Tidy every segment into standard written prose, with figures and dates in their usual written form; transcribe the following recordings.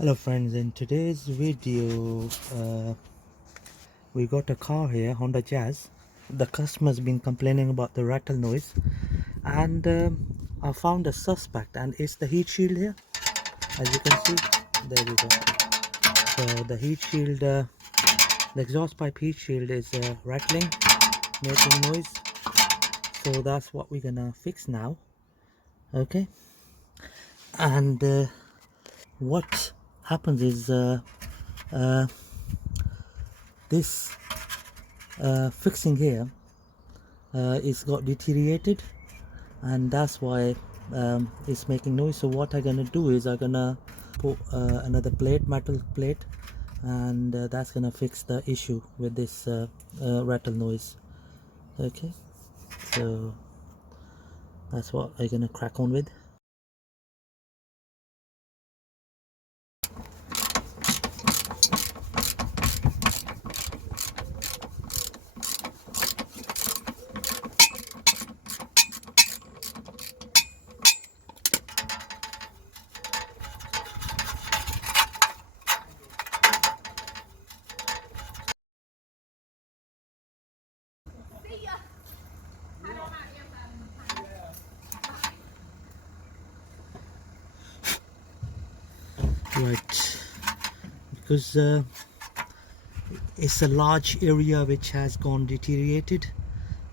Hello friends, in today's video we got a car here, Honda Jazz. The customer's been complaining about the rattle noise, and I found a suspect, and it's the heat shield here. As you can see, there we go. So the heat shield, the exhaust pipe heat shield is rattling, making noise. So that's what we're gonna fix now. Okay, and what happens is this fixing here it's got deteriorated, and that's why it's making noise. So what I'm gonna do is I'm gonna put another plate, metal plate, and that's gonna fix the issue with this rattle noise. Okay, so that's what I'm gonna crack on with. Right, because it's a large area which has gone deteriorated,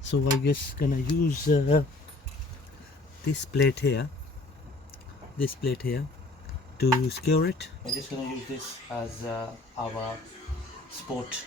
so I'm just gonna use this plate here, to secure it. I'm just gonna use this as our sport.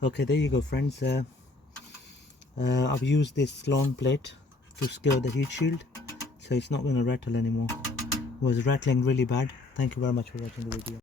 Okay, there you go friends. I've used this long plate to secure the heat shield, so it's not going to rattle anymore. It was rattling really bad. Thank you very much for watching the video.